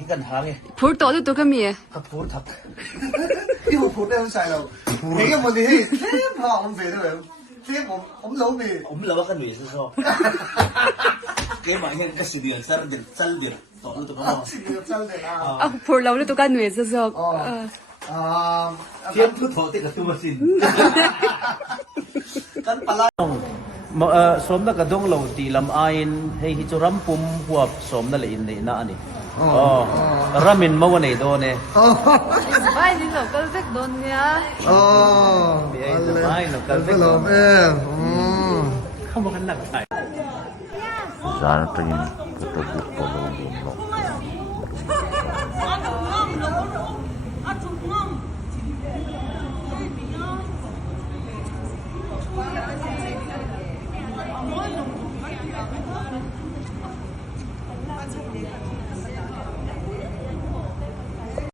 ที่กันหาไง พูดโตตัวก็มีกับพูดทับที่ผมพูดได้ไม่ใช่เรา你嘅問題係聽下我肥得嚟，聽我老味。我们老板看女是说，给马现个10点3点走路都不好。真嘅啦。啊，พูดเราเลยตัวกันหน่วยซะซอก天不头这个多么新。กันปลาสมนักกระดงเราตีลำไอน์ให้ฮิจรัมปุ่มหัวสมนั่นแหละอินนี่นะนี่รามินมาวันไหนโดนเนี่ยไม่จริงหรอกก็เล็กโดนเนี่ยไม่หรอกกันเล็กโดนเข้ามากันหนักใจZana tingin puto bukto lo yung